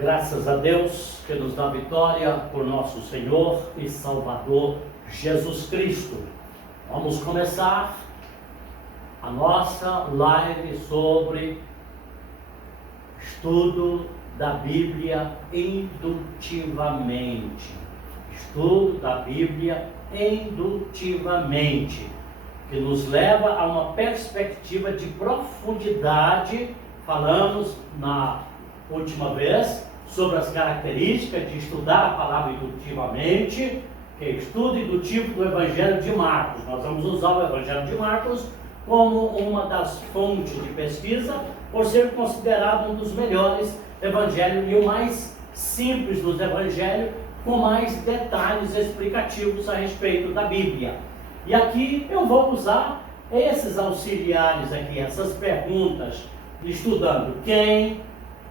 Graças a Deus que nos dá vitória por nosso Senhor e Salvador Jesus Cristo. Vamos começar a nossa live sobre estudo da Bíblia indutivamente. Estudo da Bíblia indutivamente, que nos leva a uma perspectiva de profundidade. Falamos na última vez sobre as características de estudar a palavra indutivamente, que é estudo indutivo do Evangelho de Marcos. Nós vamos usar o Evangelho de Marcos como uma das fontes de pesquisa, por ser considerado um dos melhores evangelhos e o mais simples dos evangelhos, com mais detalhes explicativos a respeito da Bíblia. E aqui eu vou usar esses auxiliares aqui, essas perguntas, estudando quem,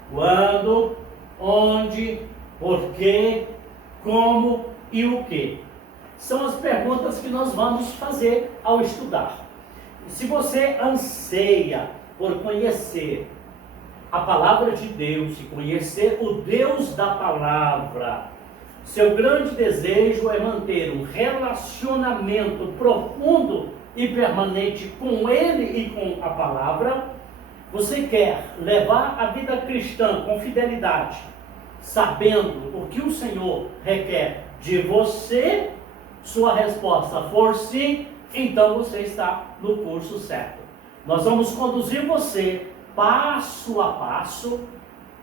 quando, onde, porquê, como e o que. São as perguntas que nós vamos fazer ao estudar. Se você anseia por conhecer a palavra de Deus e conhecer o Deus da palavra, seu grande desejo é manter um relacionamento profundo e permanente com Ele e com a palavra. Você quer levar a vida cristã com fidelidade, sabendo o que o Senhor requer de você. Sua resposta for sim, então você está no curso certo. Nós vamos conduzir você passo a passo,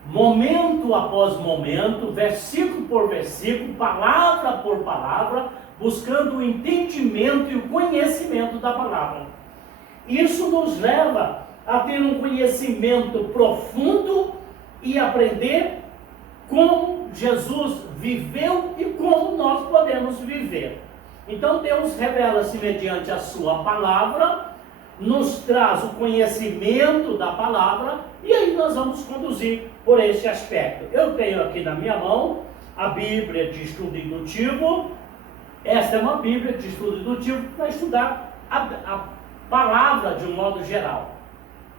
momento após momento, versículo por versículo, palavra por palavra, buscando o entendimento e o conhecimento da palavra. Isso nos leva a ter um conhecimento profundo e aprender como Jesus viveu e como nós podemos viver. Então Deus revela-se mediante a sua palavra, nos traz o conhecimento da palavra, e aí nós vamos conduzir por esse aspecto. Eu tenho aqui na minha mão a Bíblia de estudo indutivo. Esta é uma Bíblia de estudo indutivo para estudar a palavra de um modo geral.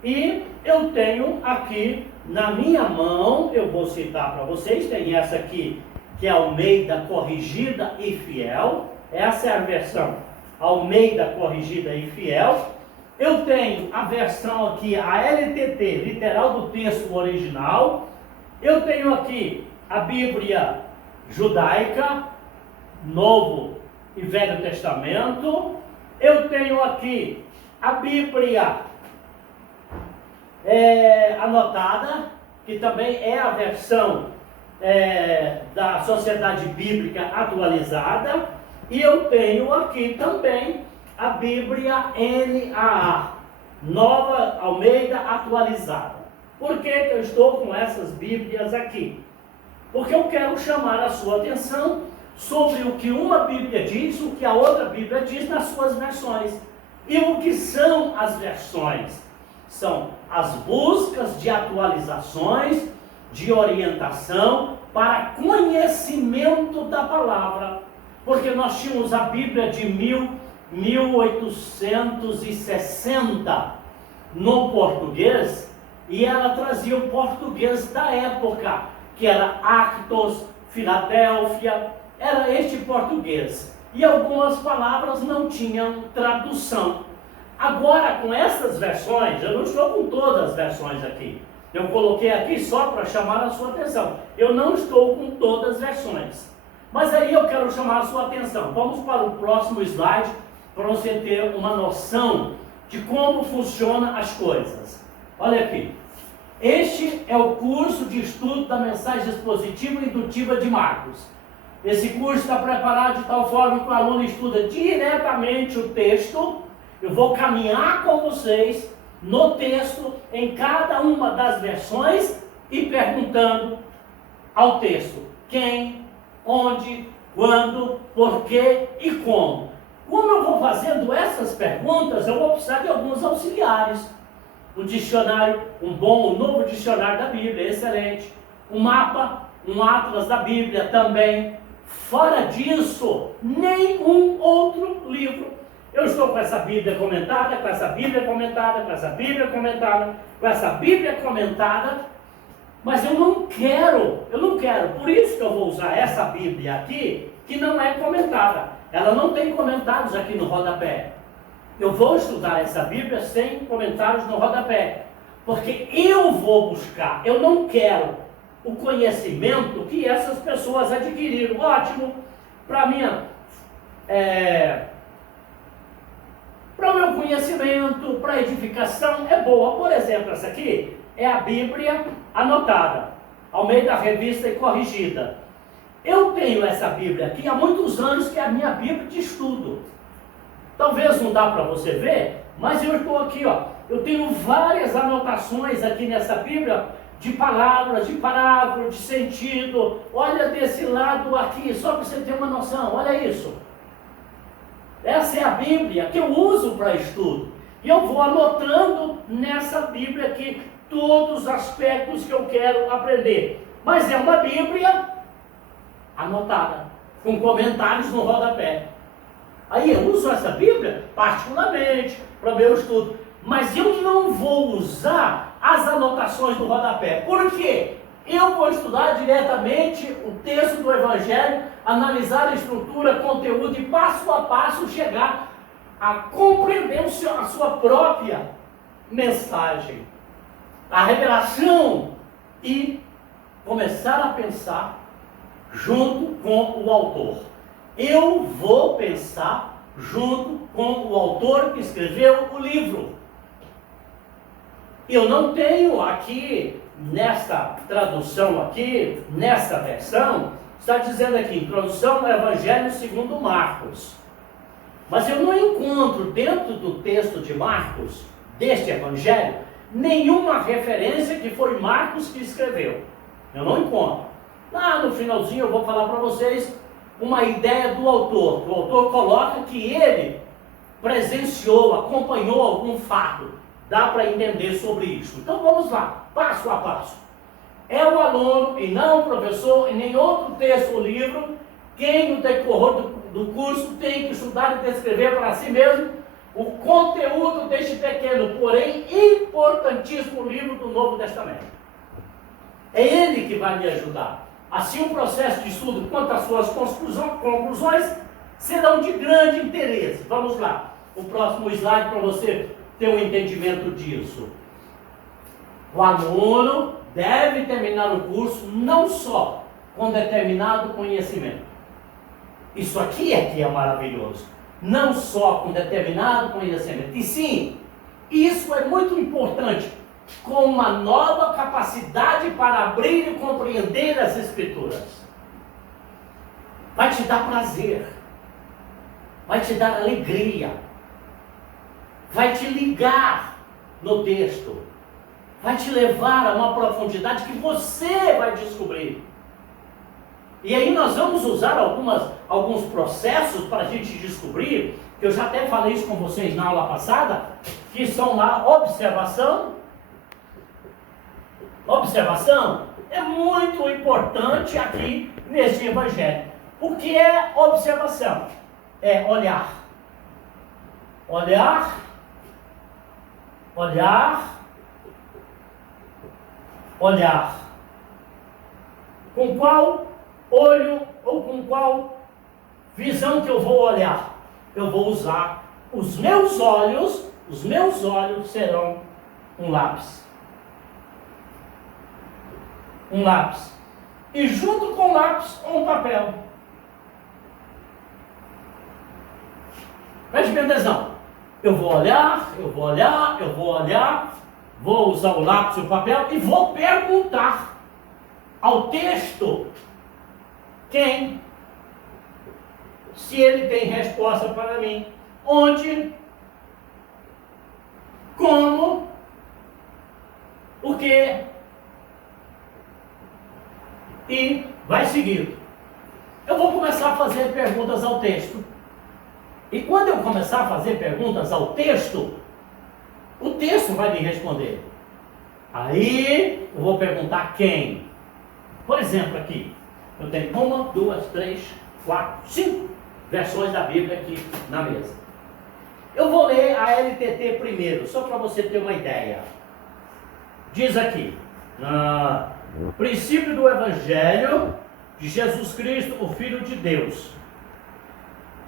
E eu tenho aqui na minha mão, eu vou citar para vocês, tem essa aqui que é Almeida Corrigida e Fiel. Essa é a versão Almeida Corrigida e Fiel. Eu tenho a versão aqui, a LTT, literal do texto original. Eu tenho aqui a Bíblia judaica, Novo e Velho Testamento. Eu tenho aqui a Bíblia anotada, que também é a versão da Sociedade Bíblica Atualizada. E eu tenho aqui também a Bíblia NAA, Nova Almeida Atualizada. Por que eu estou com essas Bíblias aqui? Porque eu quero chamar a sua atenção sobre o que uma Bíblia diz, o que a outra Bíblia diz nas suas versões. E o que são as versões? São as buscas de atualizações, de orientação para conhecimento da palavra. Porque nós tínhamos a Bíblia de 1860 no português, e ela trazia o português da época, que era Actos, Filadélfia, era este português. E algumas palavras não tinham tradução. Agora, com essas versões, eu não estou com todas as versões aqui. Eu coloquei aqui só para chamar a sua atenção. Eu não estou com todas as versões. Mas aí eu quero chamar a sua atenção. Vamos para o próximo slide, para você ter uma noção de como funcionam as coisas. Olha aqui. Este é o curso de estudo da mensagem expositiva e indutiva de Marcos. Esse curso está preparado de tal forma que o aluno estuda diretamente o texto. Eu vou caminhar com vocês no texto, em cada uma das versões, e perguntando ao texto quem, onde, quando, porquê e como. Como eu vou fazendo essas perguntas, eu vou precisar de alguns auxiliares. Um dicionário, um novo dicionário da Bíblia, excelente. Um mapa, um atlas da Bíblia também. Fora disso, nenhum outro livro. Eu estou com essa Bíblia comentada, com essa Bíblia comentada, com essa Bíblia comentada, com essa Bíblia comentada, Mas eu não quero. Por isso que eu vou usar essa Bíblia aqui, que não é comentada. Ela não tem comentários aqui no rodapé. Eu vou estudar essa Bíblia sem comentários no rodapé. Porque eu vou buscar, eu não quero o conhecimento que essas pessoas adquiriram. Ótimo, para o meu conhecimento, para edificação, é boa. Por exemplo, essa aqui é a Bíblia anotada, ao meio da revista e corrigida. Eu tenho essa Bíblia aqui há muitos anos, que é a minha Bíblia de estudo. Talvez não dá para você ver, mas eu estou aqui, ó. Eu tenho várias anotações aqui nessa Bíblia, de palavras, de parábolas, de sentido. Olha desse lado aqui, só para você ter uma noção, olha isso. Essa é a Bíblia que eu uso para estudo. E eu vou anotando nessa Bíblia aqui todos os aspectos que eu quero aprender. Mas é uma Bíblia anotada, com comentários no rodapé. Aí eu uso essa Bíblia particularmente para meu estudo. Mas eu não vou usar as anotações do rodapé. Por quê? Eu vou estudar diretamente o texto do Evangelho, analisar a estrutura, conteúdo e passo a passo chegar a compreender a sua própria mensagem, a revelação, e começar a pensar junto com o autor. Eu vou pensar junto com o autor que escreveu o livro. Eu não tenho aqui, nesta tradução aqui, nesta versão, está dizendo aqui, introdução ao Evangelho segundo Marcos. Mas eu não encontro dentro do texto de Marcos, deste Evangelho, nenhuma referência que foi Marcos que escreveu. Eu não encontro. Lá no finalzinho eu vou falar para vocês uma ideia do autor. O autor coloca que ele presenciou, acompanhou algum fato. Dá para entender sobre isso. Então vamos lá, passo a passo. É o aluno, e não o professor, e nem outro texto ou livro, quem no decorrer do curso tem que estudar e descrever para si mesmo o conteúdo deste pequeno, porém importantíssimo livro do Novo Testamento. É ele que vai me ajudar. Assim o processo de estudo quanto às suas conclusões serão de grande interesse. Vamos lá, o próximo slide para você ter um entendimento disso. O aluno deve terminar o curso não só com determinado conhecimento. Isso aqui é que é maravilhoso. Não só com determinado conhecimento. E sim, isso é muito importante, com uma nova capacidade para abrir e compreender as Escrituras. Vai te dar prazer. Vai te dar alegria. Vai te ligar no texto, vai te levar a uma profundidade que você vai descobrir. E aí nós vamos usar alguns processos para a gente descobrir, que eu já até falei isso com vocês na aula passada, que são lá observação. Observação é muito importante aqui nesse Evangelho. O que é observação? É olhar. Olhar. Olhar, olhar. Com qual olho ou com qual visão que eu vou olhar? Eu vou usar os meus olhos serão um lápis. Um lápis. E junto com o lápis, um papel. Preste bem atenção. Eu vou olhar, vou usar o lápis e o papel e vou perguntar ao texto se ele tem resposta para mim, onde, como, o que, e vai seguindo. Eu vou começar a fazer perguntas ao texto. E quando eu começar a fazer perguntas ao texto, o texto vai me responder. Aí eu vou perguntar quem. Por exemplo, aqui, eu tenho 1, 2, 3, 4, 5 versões da Bíblia aqui na mesa. Eu vou ler a LTT primeiro, só para você ter uma ideia. Diz aqui, Princípio do Evangelho de Jesus Cristo, o Filho de Deus.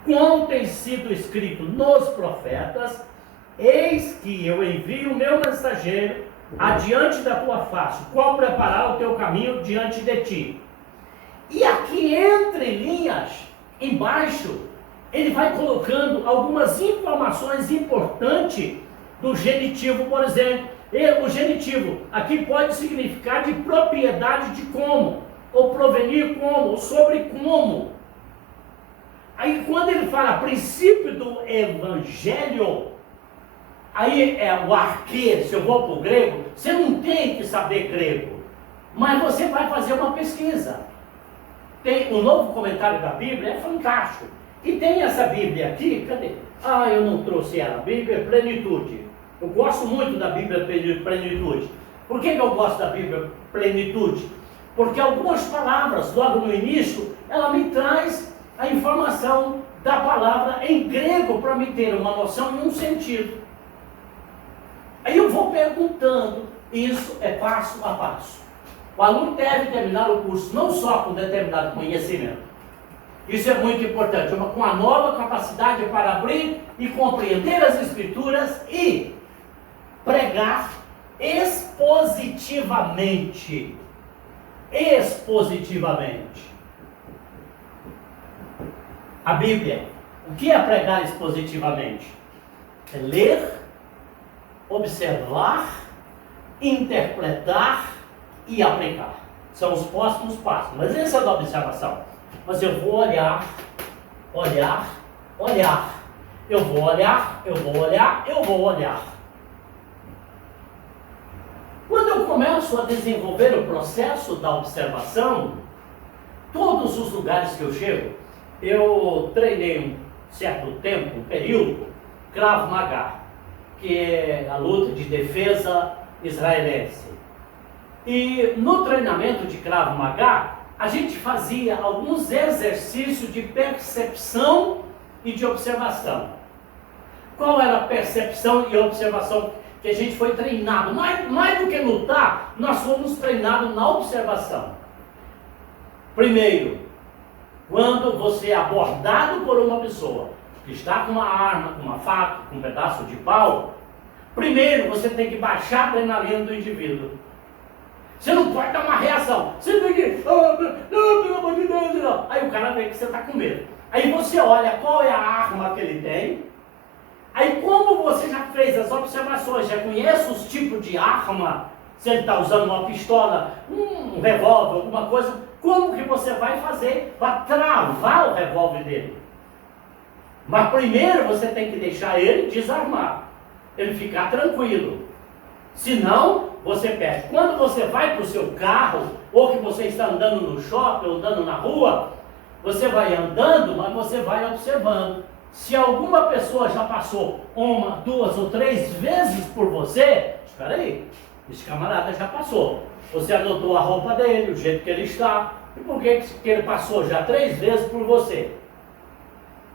Como tem sido escrito nos profetas, eis que eu envio o meu mensageiro adiante da tua face, qual preparar o teu caminho diante de ti. E aqui entre linhas, embaixo, ele vai colocando algumas informações importantes do genitivo, por exemplo. O genitivo aqui pode significar de propriedade de como, ou provenir como, ou sobre como. Aí quando ele fala princípio do evangelho, aí é o arquê. Se eu vou para o grego, você não tem que saber grego, mas você vai fazer uma pesquisa. Tem o novo comentário da Bíblia, é fantástico. E tem essa Bíblia aqui, cadê? Eu não trouxe ela, Bíblia Plenitude. Eu gosto muito da Bíblia Plenitude. Por que eu gosto da Bíblia Plenitude? Porque algumas palavras, logo no início, ela me traz a informação da palavra em grego para me ter uma noção e um sentido. Aí eu vou perguntando, isso é passo a passo. O aluno deve terminar o curso não só com determinado conhecimento. Isso é muito importante, com a nova capacidade para abrir e compreender as Escrituras e pregar expositivamente. Expositivamente. A Bíblia, o que é pregar expositivamente? É ler, observar, interpretar e aplicar. São os próximos passos. Mas esse é da observação. Mas eu vou olhar. Eu vou olhar. Quando eu começo a desenvolver o processo da observação, todos os lugares que eu chego, eu treinei um certo tempo, um período, Krav Maga, que é a luta de defesa israelense. E no treinamento de Krav Maga, a gente fazia alguns exercícios de percepção e de observação. Qual era a percepção e observação que a gente foi treinado? Mais do que lutar, nós fomos treinados na observação. Primeiro, quando você é abordado por uma pessoa que está com uma arma, com uma faca, com um pedaço de pau, primeiro você tem que baixar a adrenalina do indivíduo. Você não pode dar uma reação. Você tem que, não, pelo amor de Deus, não. Aí o cara vê que você está com medo. Aí você olha qual é a arma que ele tem. Aí como você já fez as observações, já conhece os tipos de arma, se ele está usando uma pistola, um revólver, alguma coisa, como que você vai fazer para travar o revólver dele? Mas primeiro você tem que deixar ele desarmar, ele ficar tranquilo. Senão, você perde. Quando você vai para o seu carro, ou que você está andando no shopping, ou andando na rua, você vai andando, mas você vai observando. Se alguma pessoa já passou 1, 2 ou 3 vezes por você, espera aí, esse camarada já passou. Você anotou a roupa dele, o jeito que ele está, e por que ele passou já 3 vezes por você?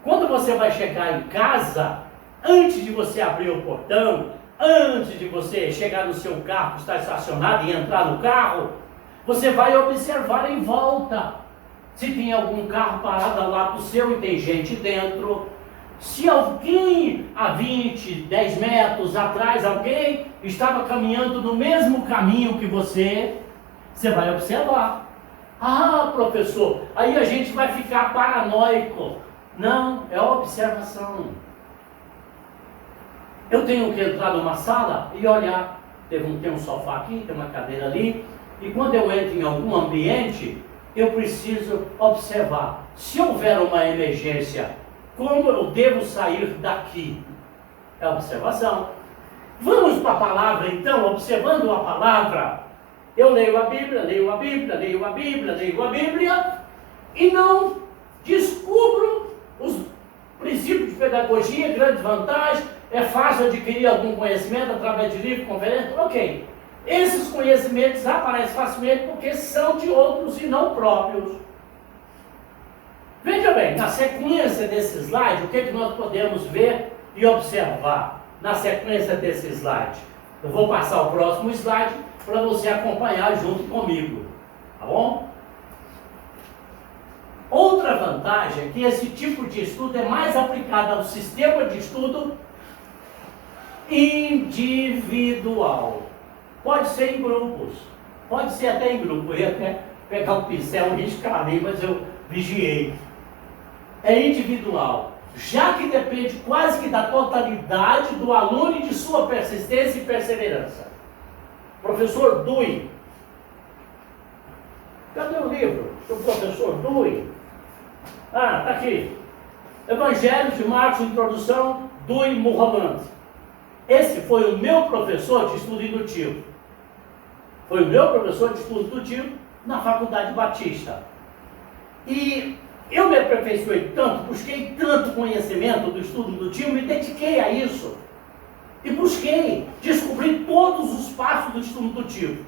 Quando você vai chegar em casa, antes de você abrir o portão, antes de você chegar no seu carro, estar estacionado e entrar no carro, você vai observar em volta. Se tem algum carro parado ao lado do seu e tem gente dentro. Se alguém há 20, 10 metros atrás, alguém estava caminhando no mesmo caminho que você vai observar. Professor, aí a gente vai ficar paranoico. Não, é observação. Eu tenho que entrar numa sala e olhar. Tem um sofá aqui, tem uma cadeira ali. E quando eu entro em algum ambiente, eu preciso observar. Se houver uma emergência, como eu devo sair daqui? É observação. Vamos para a palavra então, observando a palavra. Eu leio a Bíblia e não descubro os princípios de pedagogia, grandes vantagens. É fácil adquirir algum conhecimento através de livro, conferência? Ok. Esses conhecimentos aparecem facilmente porque são de outros e não próprios. Veja bem, na sequência desse slide, o que nós podemos ver e observar na sequência desse slide? Eu vou passar o próximo slide para você acompanhar junto comigo, tá bom? Outra vantagem é que esse tipo de estudo é mais aplicado ao sistema de estudo individual. Pode ser em grupos, pode ser até em grupo. Eu ia até pegar o pincel e riscar ali, mas eu vigiei. É individual, já que depende quase que da totalidade do aluno e de sua persistência e perseverança. Professor Dewey. Cadê o livro do professor Dewey? Ah, está aqui. Evangelho de Marcos, Introdução, Dewey Muhammad. Esse foi o meu professor de estudo indutivo. Foi o meu professor de estudo indutivo na Faculdade Batista. E eu me aperfeiçoei tanto, busquei tanto conhecimento do estudo indutivo, me dediquei a isso. E busquei descobrir todos os passos do estudo indutivo.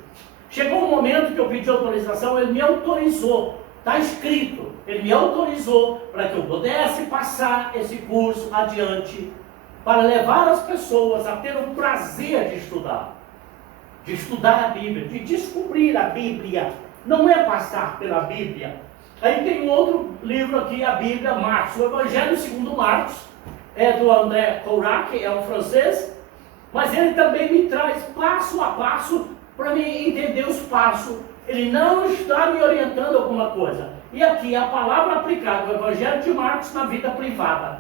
Chegou um momento que eu pedi autorização, ele me autorizou. Está escrito, ele me autorizou para que eu pudesse passar esse curso adiante, para levar as pessoas a ter o prazer de estudar a Bíblia, de descobrir a Bíblia. Não é passar pela Bíblia. Aí tem um outro livro aqui, a Bíblia, Marcos, o Evangelho segundo Marcos, é do André Courac, é um francês, mas ele também me traz passo a passo para mim entender os passos. Ele não está me orientando alguma coisa. E aqui a palavra aplicada, o Evangelho de Marcos na vida privada.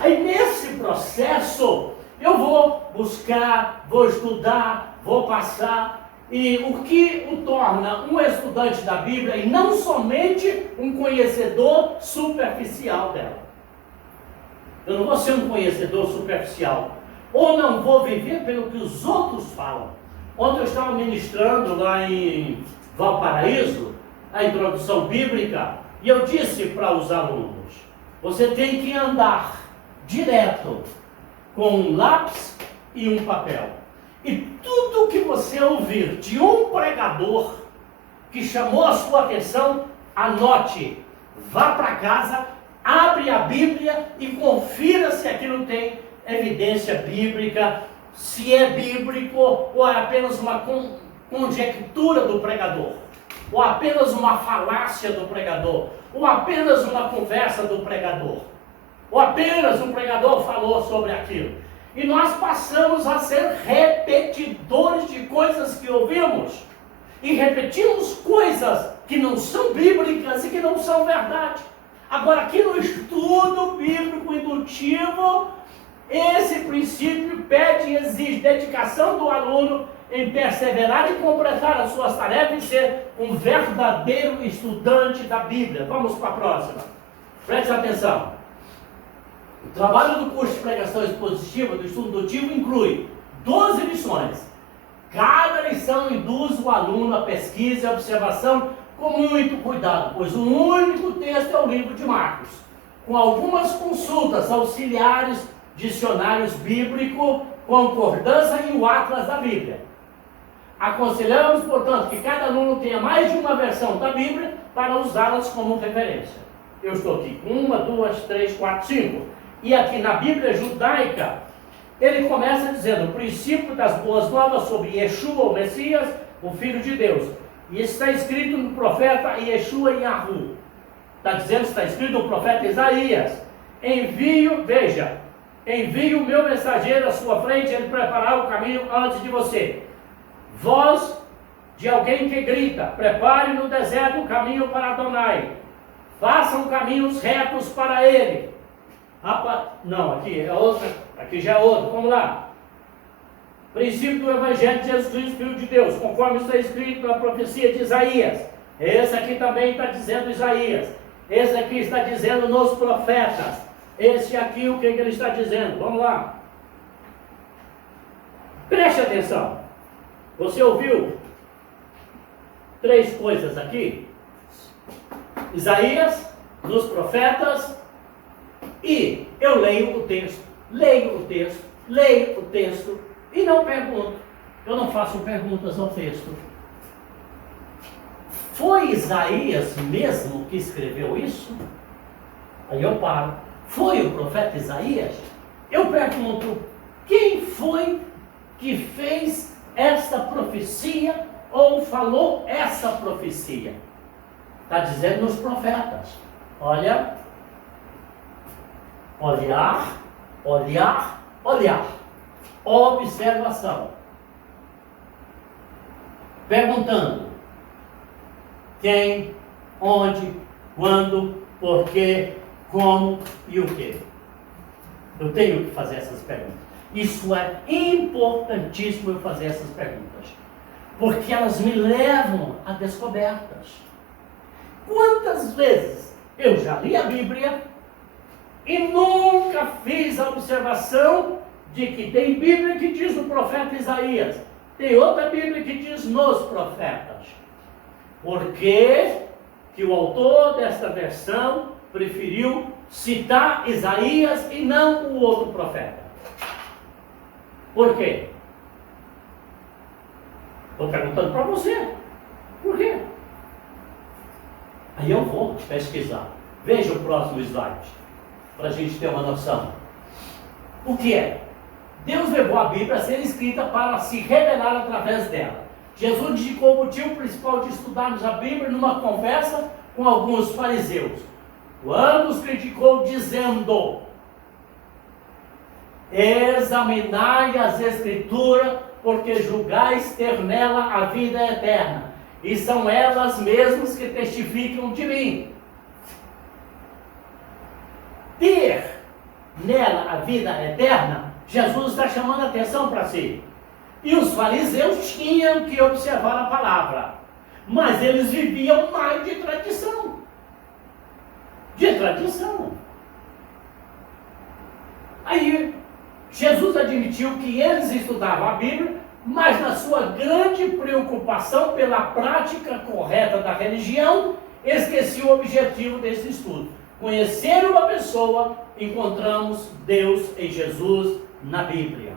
Aí nesse processo, eu vou buscar, vou estudar, vou passar. E o que o torna um estudante da Bíblia e não somente um conhecedor superficial dela. Eu não vou ser um conhecedor superficial. Ou não vou viver pelo que os outros falam. Ontem eu estava ministrando lá em Valparaíso, a introdução bíblica, e eu disse para os alunos, você tem que andar direto com um lápis e um papel. E tudo que você ouvir de um pregador que chamou a sua atenção, anote, vá para casa, abre a Bíblia e confira se aquilo tem evidência bíblica, se é bíblico ou é apenas uma conjectura do pregador, ou apenas uma falácia do pregador, ou apenas uma conversa do pregador, ou apenas um pregador falou sobre aquilo. E nós passamos a ser repetidores de coisas que ouvimos, e repetimos coisas que não são bíblicas e que não são verdade. Agora aqui no estudo bíblico indutivo, esse princípio pede e exige dedicação do aluno em perseverar e completar as suas tarefas e ser um verdadeiro estudante da Bíblia. Vamos para a próxima. Preste atenção. O trabalho do curso de pregação expositiva do estudo indutivo inclui 12 lições. Cada lição induz o aluno a pesquisa e observação com muito cuidado, pois o único texto é o livro de Marcos, com algumas consultas auxiliares, dicionários bíblico, concordância e o Atlas da Bíblia. Aconselhamos, portanto, que cada aluno tenha mais de uma versão da Bíblia para usá-las como referência. Eu estou aqui com 1, 2, 3, 4, 5. E aqui na Bíblia judaica, ele começa dizendo o princípio das boas novas sobre Yeshua, o Messias, o Filho de Deus. E isso está escrito no profeta Yeshua Yahu. Está escrito no profeta Isaías. Envio o meu mensageiro à sua frente, ele preparará o caminho antes de você. Voz de alguém que grita, prepare no deserto o caminho para Adonai. Façam caminhos retos para ele. Não, aqui é outra, aqui já é outra, vamos lá. Princípio do Evangelho de Jesus Cristo, Filho de Deus, conforme está escrito na profecia de Isaías. Esse aqui também está dizendo Isaías. Esse aqui está dizendo nos profetas. Esse aqui, o que ele está dizendo? Vamos lá. Preste atenção. Você ouviu 3 coisas aqui? Isaías, nos profetas, e eu leio o texto, e não pergunto. Eu não faço perguntas ao texto. Foi Isaías mesmo que escreveu isso? Aí eu paro. Foi o profeta Isaías? Eu pergunto, quem foi que fez essa profecia ou falou essa profecia? Está dizendo nos profetas. Olha, olhar, olhar, olhar. Observação. Perguntando: quem, onde, quando, porquê, como e o que? Eu tenho que fazer essas perguntas. Isso é importantíssimo, eu fazer essas perguntas, porque elas me levam a descobertas. Quantas vezes eu já li a Bíblia e nunca fiz a observação de que tem Bíblia que diz no profeta Isaías, tem outra Bíblia que diz nos profetas. Por que que o autor desta versão preferiu citar Isaías e não o outro profeta? Por quê? Estou perguntando para você. Por quê? Aí eu vou pesquisar. Veja o próximo slide, para a gente ter uma noção. O que é? Deus levou a Bíblia a ser escrita para se revelar através dela. Jesus indicou o motivo principal de estudarmos a Bíblia numa conversa com alguns fariseus, quando os criticou dizendo: examinai as Escrituras, porque julgais ter nela a vida eterna, e são elas mesmas que testificam de mim. Ter nela a vida eterna, Jesus está chamando a atenção para si. E os fariseus tinham que observar a palavra, mas eles viviam mais de tradição. De tradição. Aí Jesus admitiu que eles estudavam a Bíblia, mas na sua grande preocupação pela prática correta da religião, esqueci o objetivo desse estudo. Conhecer uma pessoa, encontramos Deus em Jesus na Bíblia.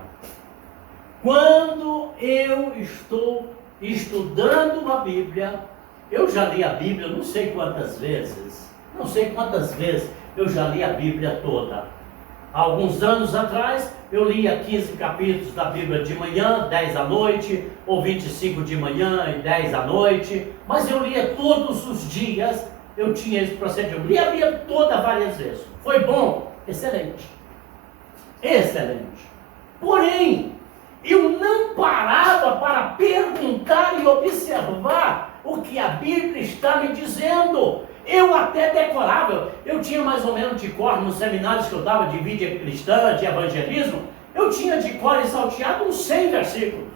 Quando eu estou estudando a Bíblia, eu já li a Bíblia não sei quantas vezes, eu já li a Bíblia toda. Há alguns anos atrás, eu lia 15 capítulos da Bíblia de manhã, 10 à noite, ou 25 de manhã e 10 à noite, mas eu lia todos os dias, eu tinha esse procedimento, eu lia a Bíblia toda várias vezes. Foi bom? Excelente. Excelente. Porém, eu não parava para perguntar e observar o que a Bíblia está me dizendo. Eu até decorava, eu tinha mais ou menos de cor nos seminários que eu dava de vida cristã, de evangelismo, eu tinha de cor e salteado uns 100 versículos.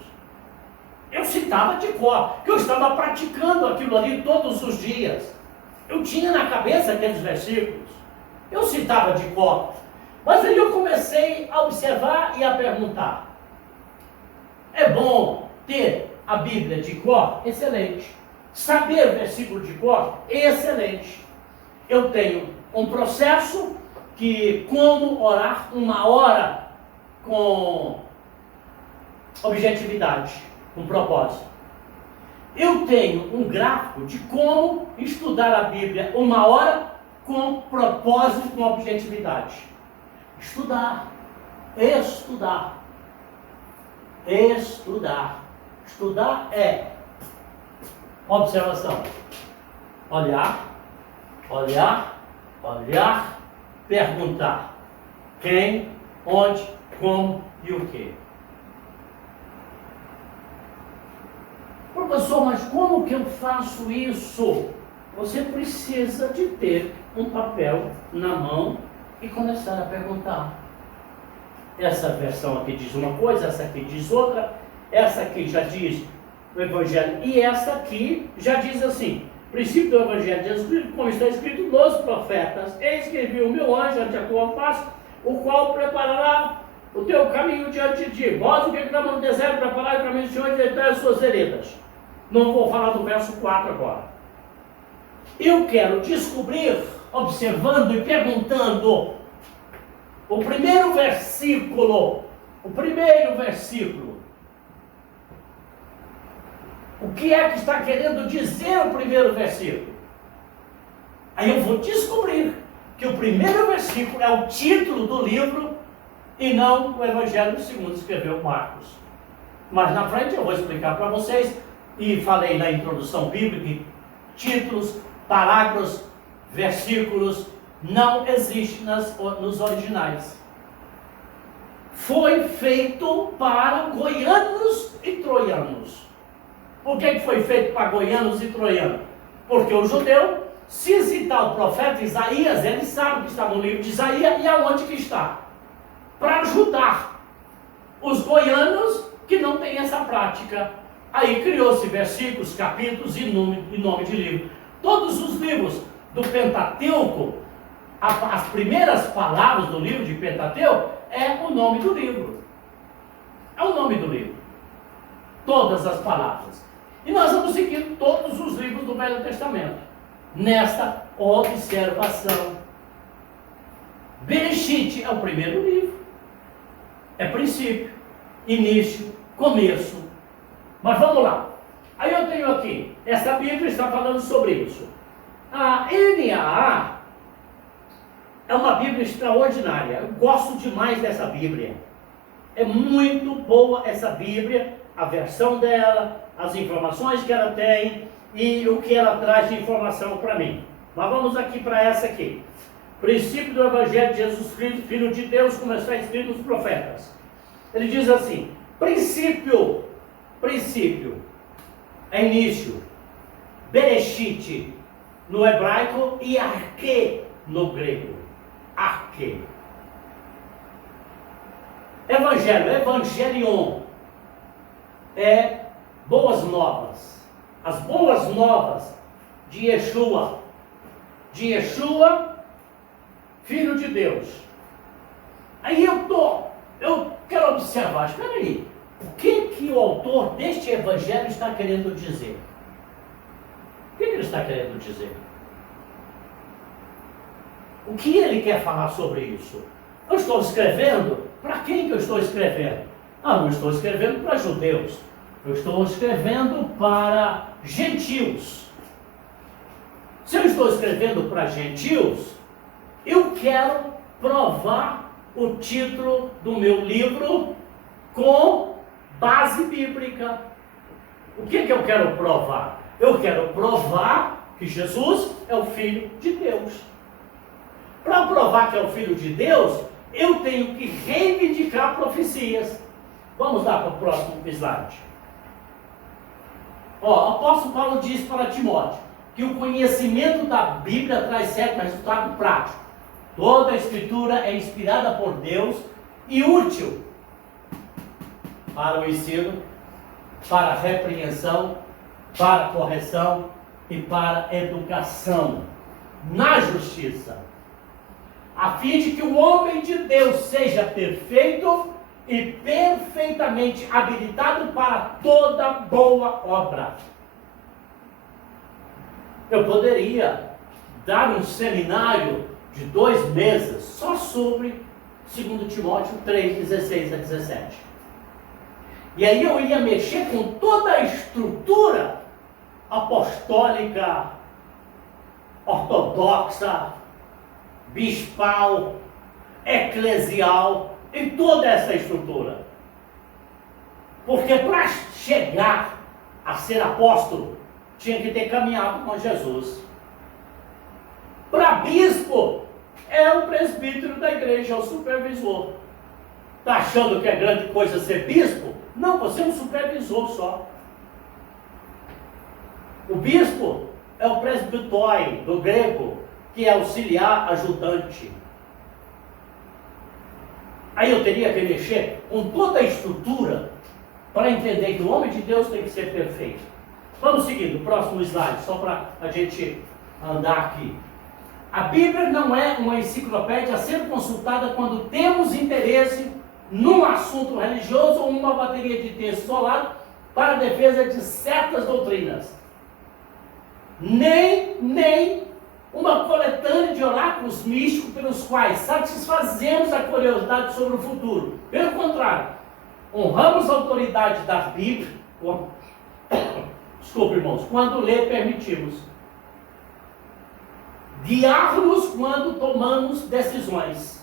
Eu citava de cor, porque eu estava praticando aquilo ali todos os dias. Eu tinha na cabeça aqueles versículos, eu citava de cor. Mas aí eu comecei a observar e a perguntar: é bom ter a Bíblia de cor? Excelente. Saber o versículo de cor? Excelente. Eu tenho um processo que, como orar 1 hora com objetividade, com propósito. Eu tenho um gráfico de como estudar a Bíblia 1 hora com propósito, com objetividade. Estudar, estudar, estudar. Estudar é observação. Olhar, olhar, olhar, perguntar. Quem, onde, como e o que. Professor, mas como que eu faço isso? Você precisa de ter um papel na mão e começar a perguntar. Essa versão aqui diz uma coisa, essa aqui diz outra, essa aqui já diz o Evangelho, e essa aqui já diz assim: princípio do Evangelho de Jesus Cristo, como está escrito nos profetas: eis que envio o meu anjo ante a tua face, o qual preparará o teu caminho diante de ti. Vós o que clama no deserto, preparai o caminho do Senhor e deitai as suas veredas. Não vou falar do verso 4 agora. Eu quero descobrir, observando e perguntando, o primeiro versículo. O que é que está querendo dizer o primeiro versículo? Aí eu vou descobrir que o primeiro versículo é o título do livro e não o Evangelho segundo escreveu Marcos. Mas na frente eu vou explicar para vocês, e falei na introdução bíblica, títulos, parágrafos, versículos, não existe nos originais. Foi feito para goianos e troianos. Por que foi feito para goianos e troianos? Porque o judeu, se citar o profeta Isaías, ele sabe que está no livro de Isaías e aonde que está. Para ajudar os goianos que não têm essa prática. Aí criou-se versículos, capítulos e nome de livro. Todos os livros do Pentateuco, as primeiras palavras do livro de Pentateuco é o nome do livro. É o nome do livro. Todas as palavras. E nós vamos seguir todos os livros do Velho Testamento nesta observação. Bereshit é o primeiro livro. É princípio, início, começo. Mas vamos lá. Aí eu tenho aqui, essa Bíblia está falando sobre isso. A NAA é uma Bíblia extraordinária. Eu gosto demais dessa Bíblia. É muito boa essa Bíblia, a versão dela, as informações que ela tem e o que ela traz de informação para mim. Mas vamos aqui para essa aqui. Princípio do Evangelho de Jesus Cristo, Filho de Deus, como está escrito nos profetas. Ele diz assim, princípio é início, Bereshit no hebraico e arque no grego, arque. Evangelho, evangelion, é boas novas, as boas novas de Yeshua, Filho de Deus. Aí eu quero observar, espera aí, o que o autor deste evangelho está querendo dizer? O que ele está querendo dizer? O que ele quer falar sobre isso? Eu estou escrevendo, para quem que eu estou escrevendo? Não estou escrevendo para judeus, eu estou escrevendo para gentios. Se eu estou escrevendo para gentios, eu quero provar o título do meu livro com base bíblica. O que eu quero provar? Eu quero provar que Jesus é o Filho de Deus. Para provar que é o Filho de Deus, eu tenho que reivindicar profecias. Vamos lá para o próximo slide. O apóstolo Paulo diz para Timóteo que o conhecimento da Bíblia traz certo resultado prático. Toda a Escritura é inspirada por Deus e útil para o ensino, para a repreensão, para a correção e para a educação na justiça, a fim de que o homem de Deus seja perfeito e perfeitamente habilitado para toda boa obra. Eu poderia dar um seminário de 2 meses só sobre 2 Timóteo 3, 16 a 17. E aí eu ia mexer com toda a estrutura apostólica, ortodoxa, bispal, eclesial, e toda essa estrutura. Porque para chegar a ser apóstolo, tinha que ter caminhado com Jesus. Para bispo, é o presbítero da igreja, é o supervisor. Está achando que é grande coisa ser bispo? Não, você é um supervisor só. O bispo é o presbitoi, do grego, que é auxiliar, ajudante. Aí eu teria que mexer com toda a estrutura para entender que o homem de Deus tem que ser perfeito. Vamos seguindo, próximo slide, só para a gente andar aqui. A Bíblia não é uma enciclopédia a ser consultada quando temos interesse num assunto religioso ou uma bateria de texto isolado para a defesa de certas doutrinas. Nem uma coletânea de oráculos místicos pelos quais satisfazemos a curiosidade sobre o futuro. Pelo contrário, honramos a autoridade da Bíblia, desculpe, irmãos, quando lhe permitimos. Guiar-nos quando tomamos decisões.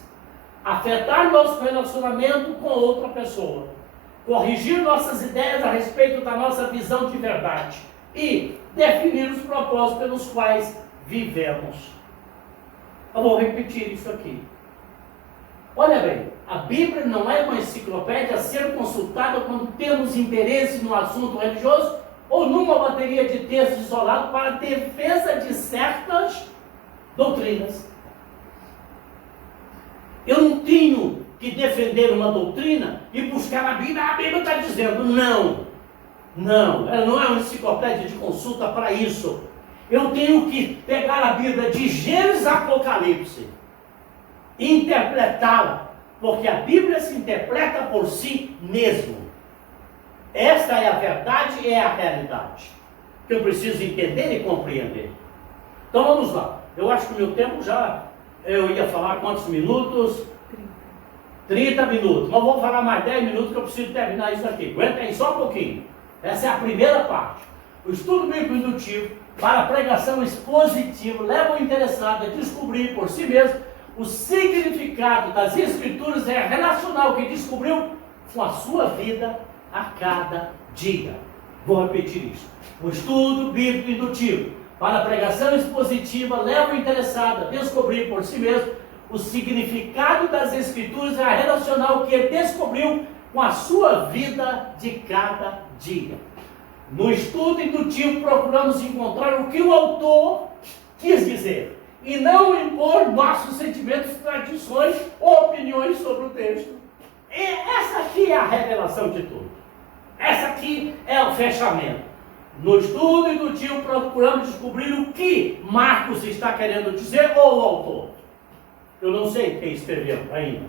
Afetar nosso relacionamento com outra pessoa. corrigir nossas ideias a respeito da nossa visão de verdade e definir os propósitos pelos quais vivemos. Eu vou repetir isso aqui. Olha bem, a Bíblia não é uma enciclopédia a ser consultada quando temos interesse no assunto religioso ou numa bateria de textos isolados para a defesa de certas doutrinas. Eu não tenho que defender uma doutrina e buscar na Bíblia. A Bíblia está dizendo, não, ela não é uma enciclopédia de consulta para isso. Eu tenho que pegar a Bíblia de Gênesis a Apocalipse e interpretá-la, porque a Bíblia se interpreta por si mesmo. Esta é a verdade e é a realidade que eu preciso entender e compreender. Então vamos lá. Eu acho que o meu tempo já, eu ia falar quantos minutos? 30 minutos. Mas vou falar mais 10 minutos que eu preciso terminar isso aqui. Aguenta aí só um pouquinho. Essa é a primeira parte. O estudo bíblico indutivo para a pregação expositiva leva o interessado a descobrir por si mesmo o significado das Escrituras e relacionar o que descobriu com a sua vida a cada dia. Vou repetir isso. O estudo bíblico indutivo para a pregação expositiva leva o interessado a descobrir por si mesmo o significado das Escrituras e a relacionar o que ele descobriu com a sua vida de cada dia. No estudo indutivo procuramos encontrar o que o autor quis dizer e não impor nossos sentimentos, tradições ou opiniões sobre o texto. E essa aqui é a revelação de tudo. Essa aqui é o fechamento. No estudo indutivo procuramos descobrir o que Marcos está querendo dizer ou o autor. Eu não sei quem escreveu ainda.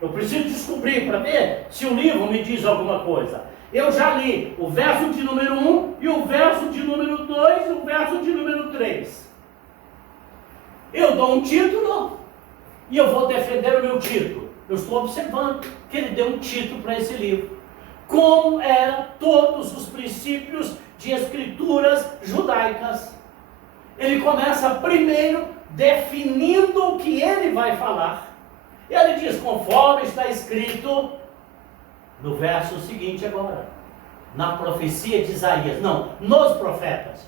Eu preciso descobrir para ver se o livro me diz alguma coisa. Eu já li o verso de número 1 e o verso de número 2 e o verso de número 3. Eu dou um título e eu vou defender o meu título. Eu estou observando que ele deu um título para esse livro. Como eram todos os princípios de escrituras judaicas. Ele começa primeiro definindo o que ele vai falar. Ele diz, conforme está escrito no verso seguinte agora, na profecia de Isaías, não, nos profetas.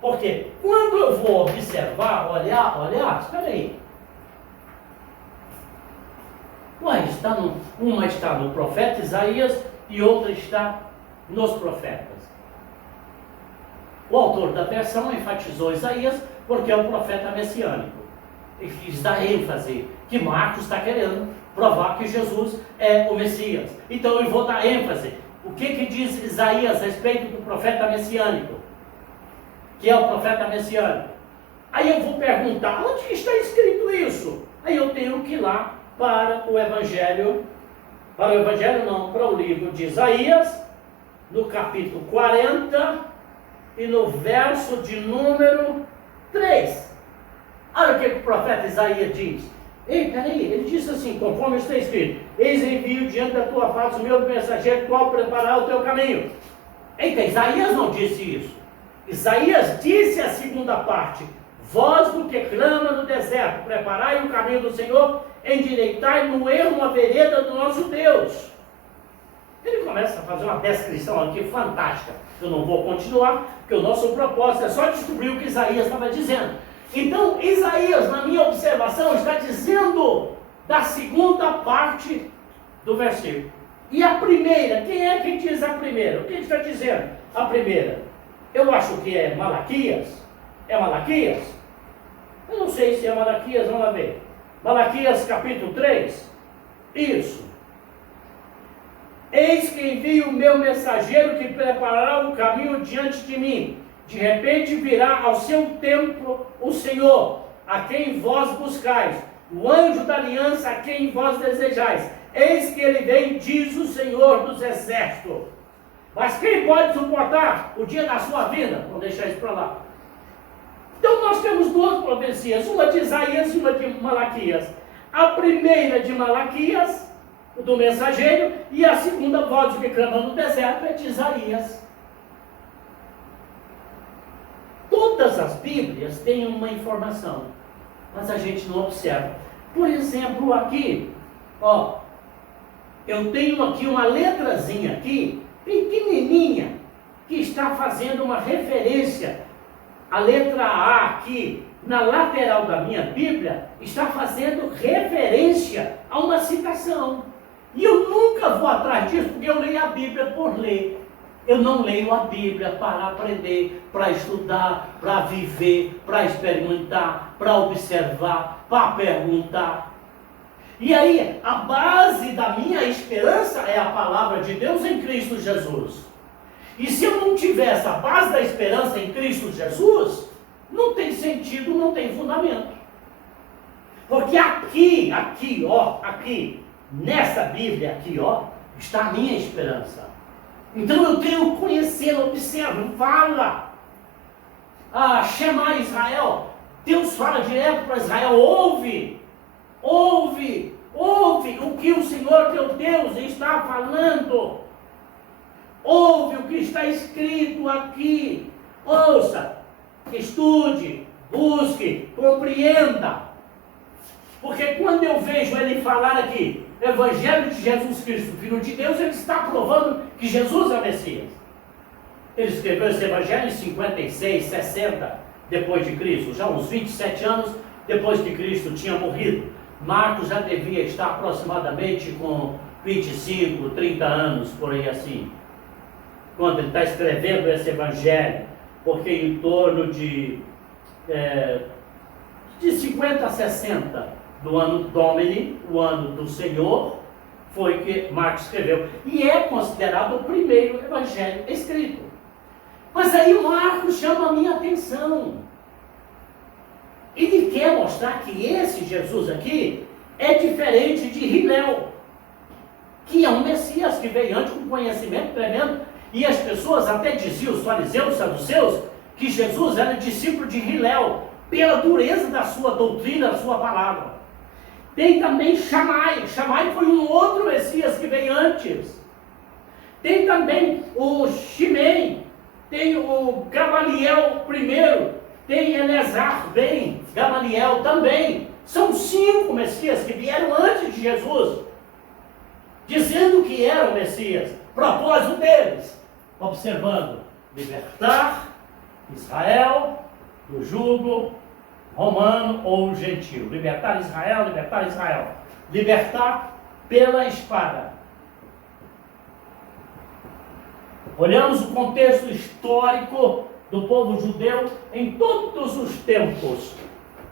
Porque quando eu vou observar, olhar, espera aí. Uma está no profeta Isaías e outra está nos profetas. O autor da versão enfatizou Isaías porque é um profeta messiânico. Ele quis dar ênfase que Marcos está querendo provar que Jesus é o Messias. Então eu vou dar ênfase. O que diz Isaías a respeito do profeta messiânico? Que é o profeta messiânico. Aí eu vou perguntar, onde está escrito isso? Aí eu tenho que ir lá para o Evangelho, para o livro de Isaías, no capítulo 40 e no verso de número 3. Olha o que o profeta Isaías diz. Ei, peraí, ele diz assim, conforme está escrito, eis envio diante da tua face o meu mensageiro, qual preparar o teu caminho. Eita, Isaías não disse isso. Isaías disse a segunda parte, voz do que clama no deserto, preparai o caminho do Senhor, endireitai no ermo a vereda do nosso Deus. Ele começa a fazer uma descrição aqui fantástica. Eu não vou continuar, porque o nosso propósito é só descobrir o que Isaías estava dizendo. Então, Isaías, na minha observação, está dizendo da segunda parte do versículo. E a primeira, quem é que diz a primeira? O que ele está dizendo? A primeira, eu acho que é Malaquias. É Malaquias? Eu não sei se é Malaquias, vamos lá ver. Malaquias capítulo 3. Isso. Eis que envio o meu mensageiro que preparará o caminho diante de mim. De repente virá ao seu templo o Senhor, a quem vós buscais, o anjo da aliança a quem vós desejais. Eis que ele vem, diz o Senhor dos exércitos. Mas quem pode suportar o dia da sua vinda? Vamos deixar isso para lá. Então nós temos duas profecias, uma de Isaías e uma de Malaquias. A primeira de Malaquias, do mensageiro, e a segunda voz que clama no deserto é de Isaías. Todas as Bíblias têm uma informação, mas a gente não observa. Por exemplo, aqui, eu tenho aqui uma letrazinha aqui, pequenininha, que está fazendo uma referência. A letra A aqui, na lateral da minha Bíblia, está fazendo referência a uma citação. E eu nunca vou atrás disso, porque eu leio a Bíblia por ler. Eu não leio a Bíblia para aprender, para estudar, para viver, para experimentar, para observar, para perguntar. E aí, a base da minha esperança é a palavra de Deus em Cristo Jesus. E se eu não tiver essa base da esperança em Cristo Jesus, não tem sentido, não tem fundamento. Porque aqui, nessa Bíblia aqui, está a minha esperança. Então eu tenho que conhecer, observa, fala. Shema Israel. Deus fala direto para Israel, ouve o que o Senhor teu Deus está falando. Ouve o que está escrito aqui. Ouça, estude, busque, compreenda. Porque quando eu vejo ele falar aqui, Evangelho de Jesus Cristo, Filho de Deus, ele está provando que Jesus é o Messias. Ele escreveu esse Evangelho em 56, 60 depois de Cristo, já uns 27 anos depois que Cristo tinha morrido. Marcos já devia estar aproximadamente com 25, 30 anos, por aí assim, quando ele está escrevendo esse Evangelho, porque em torno de 50 a 60 do ano Domini, o ano do Senhor, foi que Marcos escreveu. E é considerado o primeiro evangelho escrito. Mas aí Marcos chama a minha atenção. Ele quer mostrar que esse Jesus aqui é diferente de Hilel, que é um Messias que veio antes com conhecimento tremendo. E as pessoas até diziam, os fariseus, os saduceus, que Jesus era discípulo de Hilel, pela dureza da sua doutrina, da sua palavra. Tem também Shammai. Shammai foi um outro Messias que veio antes. Tem também o Shimei. Tem o Gamaliel primeiro. Tem Eleazar ben Gamaliel também. São 5 Messias que vieram antes de Jesus, dizendo que eram Messias. Propósito deles, observando, libertar Israel do jugo romano ou gentil. Libertar Israel, libertar Israel. Libertar pela espada. Olhamos o contexto histórico do povo judeu em todos os tempos,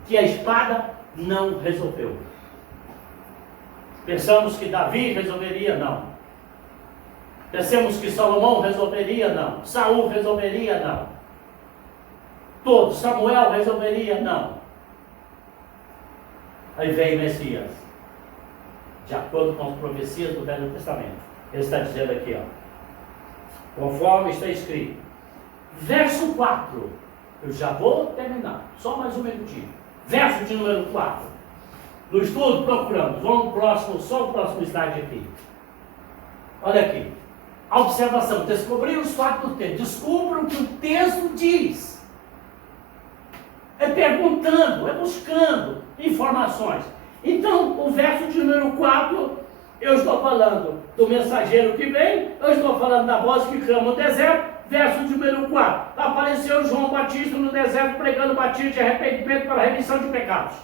que a espada não resolveu. Pensamos que Davi resolveria, não. Pensamos que Salomão resolveria, não. Saul resolveria, não. Todos, Samuel resolveria, não. Aí vem Messias, de acordo com as profecias do Velho Testamento. Ele está dizendo aqui, conforme está escrito. Verso 4, eu já vou terminar, só mais um minutinho. Verso de número 4. No estudo, procuramos. Vamos próximo, só o próximo slide aqui. Olha aqui. A observação, descobrir os fatos do texto. Descubra o que o texto diz. É perguntando, é buscando informações. Então, o verso de número 4, eu estou falando do mensageiro que vem, eu estou falando da voz que clama no deserto. Verso de número 4, apareceu João Batista no deserto pregando batismo de arrependimento para a remissão de pecados.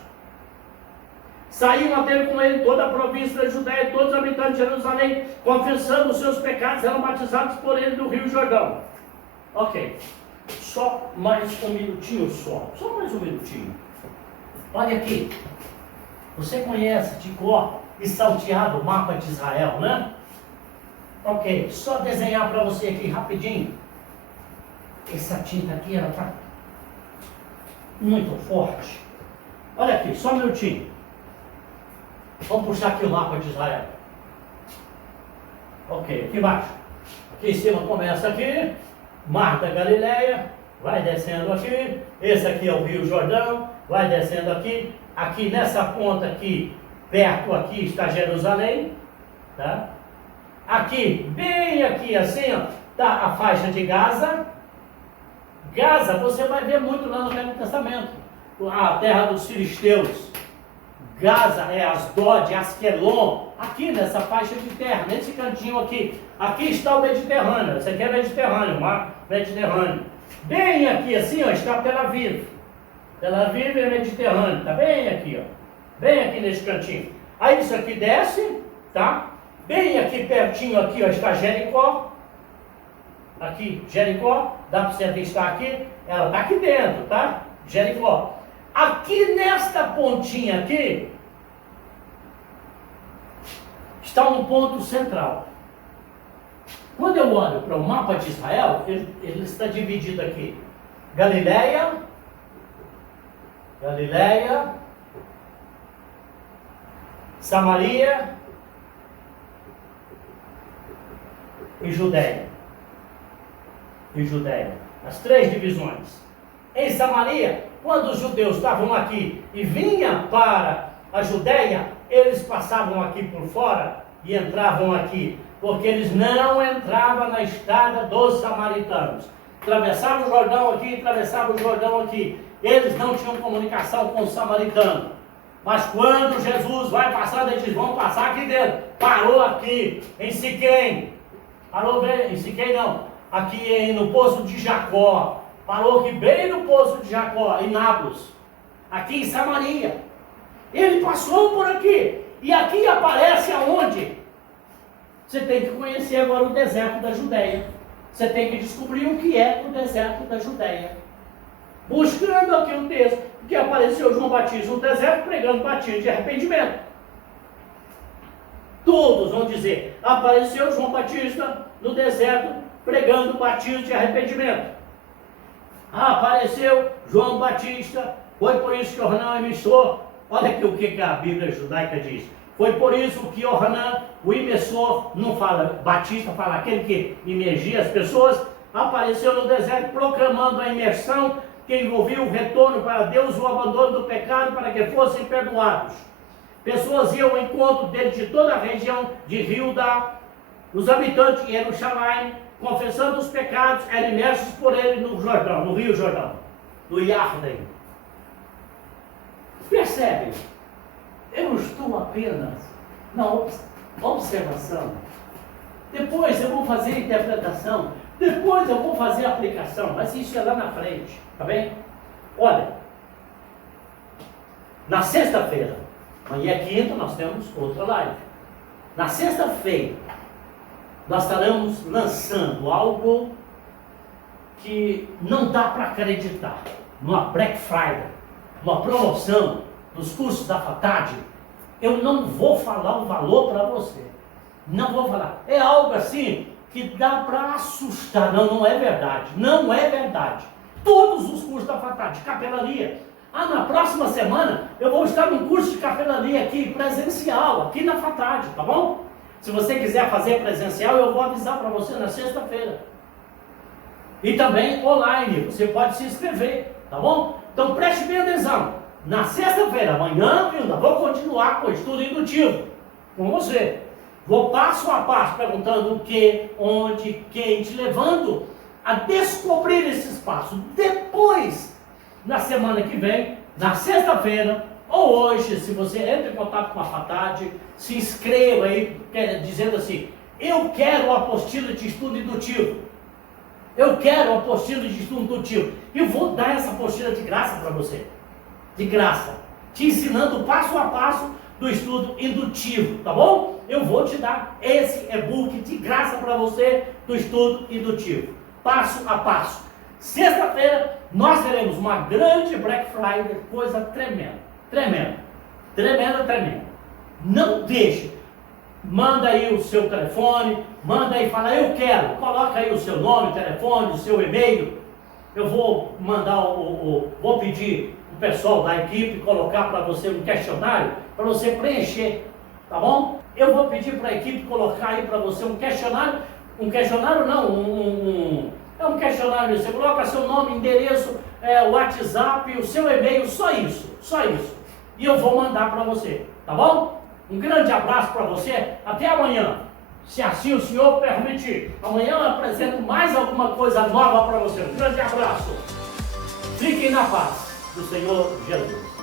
Saíam a ter com ele toda a província da Judéia, todos os habitantes de Jerusalém, confessando os seus pecados, eram batizados por ele no Rio Jordão. Ok, só mais um minutinho só mais um minutinho. Olha aqui, você conhece de cor e salteado o mapa de Israel, né? Ok, só desenhar para você aqui rapidinho. Essa tinta aqui, ela está muito forte. Olha aqui, só um minutinho. Vamos puxar aqui o mapa de Israel. Ok, aqui embaixo. Aqui em cima começa aqui, Mar da Galileia, vai descendo aqui. Esse aqui é o Rio Jordão, vai descendo aqui. Aqui nessa ponta aqui, perto aqui está Jerusalém, tá? Aqui, bem aqui assim, está a faixa de Gaza. Gaza, você vai ver muito lá no Velho Testamento. A terra dos filisteus. Gaza, Asdod, Asquelon, aqui nessa faixa de terra, nesse cantinho aqui. Aqui está o Mediterrâneo, esse aqui é Mediterrâneo, mar Mediterrâneo. Bem aqui assim, ó, está Tel Aviv. Tel Aviv é Mediterrâneo, tá bem aqui, ó. Bem aqui nesse cantinho. Aí isso aqui desce, tá? Bem aqui pertinho aqui, ó, está Jericó. Aqui, Jericó, dá para você avistar aqui. Ela está aqui dentro, tá? Jericó. Aqui nesta pontinha aqui, está um ponto central. Quando eu olho para o mapa de Israel, ele está dividido aqui. Galileia, Samaria e Judéia. As três divisões. Em Samaria, quando os judeus estavam aqui e vinham para a Judéia, eles passavam aqui por fora e entravam aqui, porque eles não entravam na estrada dos samaritanos. Atravessavam o Jordão aqui, Eles não tinham comunicação com os samaritanos. Mas quando Jesus vai passando, eles vão passar aqui dentro. Parou aqui, em Siquém. Parou bem, em Siquém não. Aqui no Poço de Jacó. Parou aqui bem no Poço de Jacó, em Nápoles. Aqui em Samaria. Ele passou por aqui. E aqui aparece aonde? Você tem que conhecer agora o deserto da Judéia. Você tem que descobrir o que é o deserto da Judéia. Buscando aqui o texto que apareceu João Batista no deserto pregando batismo de arrependimento. Todos vão dizer, apareceu João Batista no deserto pregando batismo de arrependimento. Apareceu João Batista, foi por isso que Yohanan emissor. Olha aqui o que a Bíblia judaica diz. Foi por isso que Yohanan, o emissor, não fala Batista, fala aquele que imergia as pessoas, apareceu no deserto proclamando a imersão que envolvia o retorno para Deus, o abandono do pecado para que fossem perdoados. Pessoas iam ao encontro dele de toda a região de Hilda, os habitantes de Jerusalém, confessando os pecados, eram imersos por ele no Jordão, no Rio Jordão, no Yarden. Percebem? Eu estou apenas na observação. Depois eu vou fazer a interpretação. Depois eu vou fazer a aplicação. Mas isso é lá na frente. Tá bem? Olha. Na sexta-feira. Amanhã é quinta, nós temos outra live. Na sexta-feira, nós estaremos lançando algo que não dá para acreditar. Numa Black Friday, uma promoção dos cursos da FATAD, eu não vou falar o valor para você. Não vou falar. É algo assim que dá para assustar. Não, não é verdade. Não é verdade. Todos os cursos da FATAD, capelania. Na próxima semana eu vou estar num curso de capelania aqui, presencial, aqui na FATAD, tá bom? Se você quiser fazer presencial, eu vou avisar para você na sexta-feira. E também online, você pode se inscrever, tá bom? Então preste bem atenção. Na sexta-feira, amanhã, ainda vou continuar com o estudo indutivo com você. Vou passo a passo, perguntando o que, onde, quem, te levando a descobrir esse espaço. Depois, na semana que vem, na sexta-feira, ou hoje, se você entra em contato com a FATAD, se inscreva aí, dizendo assim, eu quero o apostila de estudo indutivo. Eu quero o apostila de estudo indutivo. E vou dar essa apostila de graça para você. De graça. Te ensinando passo a passo do estudo indutivo, tá bom? Eu vou te dar esse e-book de graça para você do estudo indutivo. Passo a passo. Sexta-feira, nós teremos uma grande Black Friday, coisa tremenda. Tremenda. Não deixe. Manda aí o seu telefone, manda aí, fala, eu quero. Coloca aí o seu nome, telefone, o seu e-mail. Eu vou mandar, vou pedir o pessoal da equipe colocar para você um questionário, para você preencher, tá bom? Eu vou pedir para a equipe colocar aí para você um questionário não, é um questionário, você coloca seu nome, endereço, WhatsApp, o seu e-mail, só isso. E eu vou mandar para você, tá bom? Um grande abraço para você, até amanhã, se assim o Senhor permitir. Amanhã eu apresento mais alguma coisa nova para você. Um grande abraço. Fiquem na paz do Senhor Jesus.